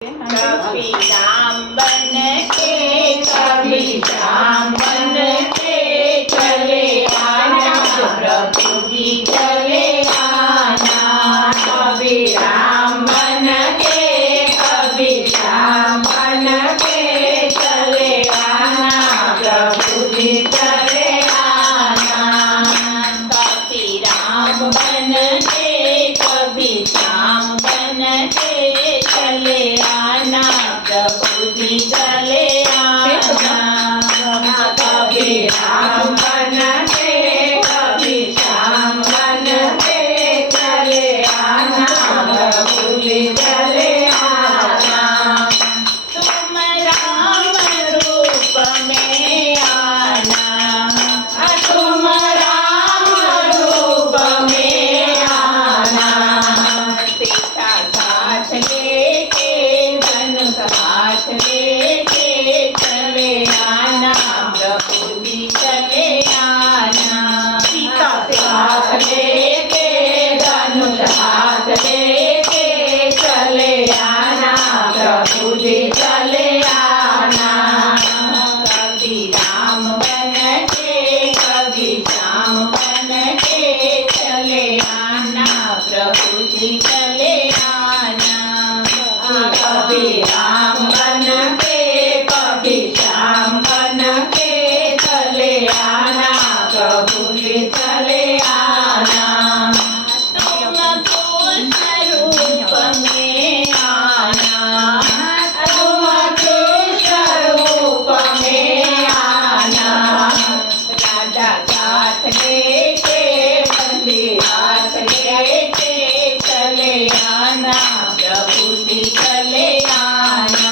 कभी राम बन के कभी श्याम बन के चले आना प्रभु जी चले आना। कभी राम बन के कभी श्याम बन के चले आना प्रभु जी चले आना। कभी राम बन के कभी श्याम बन के चले आना प्रभु जी चले आना। कभी राम बन के कभी श्याम बन के चले आना प्रभु जी चले आना। तुम राम रूप में आना तुम राम रूप में आना। सीता साथ लेके धनुष हाथ लेके चले आना प्रभु जी चले आना। सीता साथ लेके धनुष हाथ लेके चले आना प्रभु जी चले आना। कभी राम बन के कभी श्याम बन के चले आना प्रभु जी चले आना। कभी राम बन के कभी श्याम बन के चले आना प्रभु जी चले आना। तुम कृष्ण रूप में आना तुम कृष्ण रूप में आना। राजा साथ लेके बंदी हाथ लेके चले आना प्रभु जी चले आना।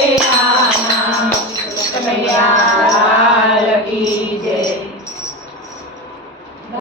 चले आ